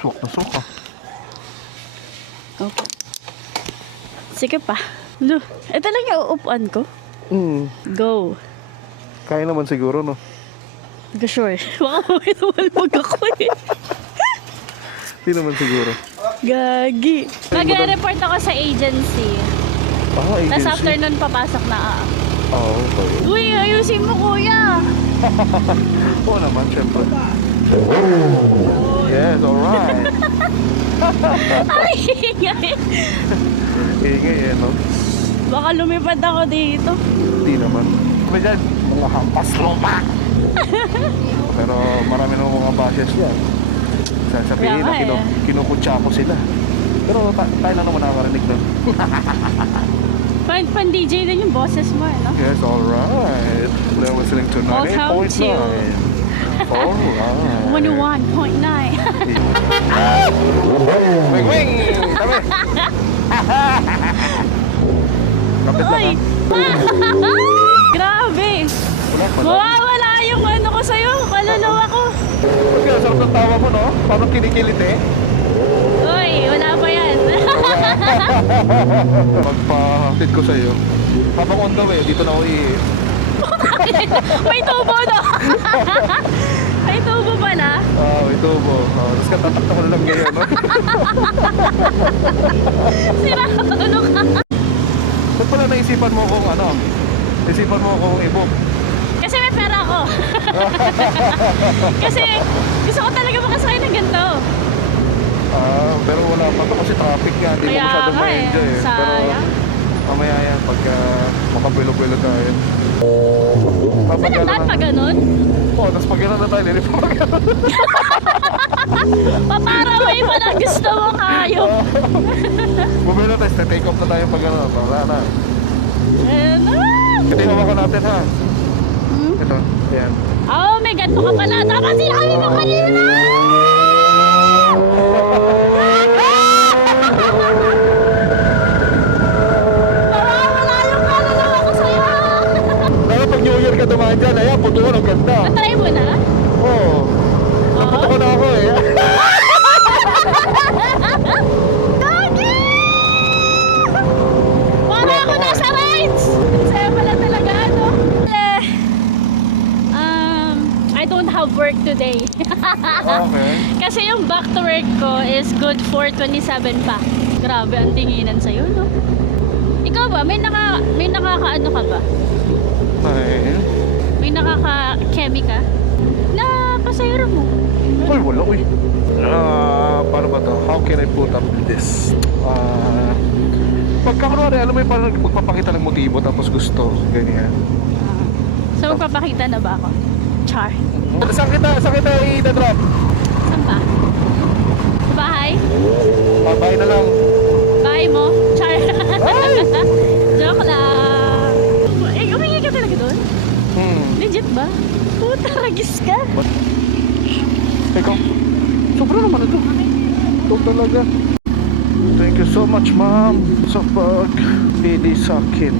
Suwak na suwak ah. Okay. Sige pa. Lo, ito lang yung uupuan ko. Go. Kaya naman siguro, no? Go sure. Baka may tumalpag ako eh. Hindi naman siguro. Gagi. Mag-report ako sa agency. Agency? Tapos after nun, papasok na Okay. Uy, ayusin mo kuya. Oo naman, syempre. Yes, alright. Ay, ingay. Ingay eh, no? Baka lumipad ako dito. Hindi naman. Sabi dyan, mga hampas lupa. Pero marami naman mga bashes yan. Sasabihin na kinukutsa ko sila. Pero tayo lang naman nakakarinig doon. Pan-DJ din yung boses mo, eh, no? Yes, alright. We're listening to 98.9. Alright. 101.9. Wing, wing! Tabi! Kapit lang Uy! ha? Grabe! Mawawala yung ano ko sa'yo, kaluluwa ko. Kasi ang sarap ng tawa mo, no? Parang kinikilit eh. Uy, wala pa yan. Magpa-update ko sa'yo. Habang on the way, dito na ako May tubo na. May tubo pala. may tubo. Tapos katatakta ko na lang ngayon, no? Sira ulo ka. Ba't pala naisipan mo kung ano? Naisipan mo kung i-book? Kasi may pera ako. Kasi gusto ko talaga makasakay ng ganito. Pero wala pa to kasi traffic nga. Hindi mo Kaya masyadong nga ma-enjoy eh. Pero sayang. mamaya yan pagka makapilo-pilo tayo. Saan pa ganun? Oo, tapos pag gano'n na tayo, hindi pa pag gano'n. Paparaway pa lang gusto mo kayo. Bumilo tayo, take off na tayo pag gano'n. Wala na. Ano? Ito yung hawakan natin ha. Ito, ayan. Oh, may ganito ka pala. Tama sinabi mo kanina! Mawawala yung kaluluwa ko sa'yo. Lalo pag New Year ka dumaan dyan, ayan, puto ko, ang ganda. Natry mo na? Oo. Naputo ko na ako eh. Gagi! Para ako nasa rides! Saya pala talaga, ano? I don't have work today. Okay. Kasi yung back to work ko is good for 27 pa. Grabe, ang tinginan sa'yo, no? Ikaw ba? May nakakaano ka ba? Ay. May nakaka-chemi ka? Na pasayro mo? Uy, wala, uy. Paano ba to? How can I put up this? Pagka kunwari, alam mo yung parang magpapakita ng motibo tapos gusto, ganyan. So, magpapakita na ba ako? Char. Saan kita i-drop? Saan ba? Sa bahay? Bye na lang. Bahay mo? Char. Joke lang. Eh, umingi ka talaga doon? Legit ba? Puta, ragis ka. Ikaw, sobra naman ito. Ito talaga. Thank you so much, ma'am, sa pag-pili sa akin.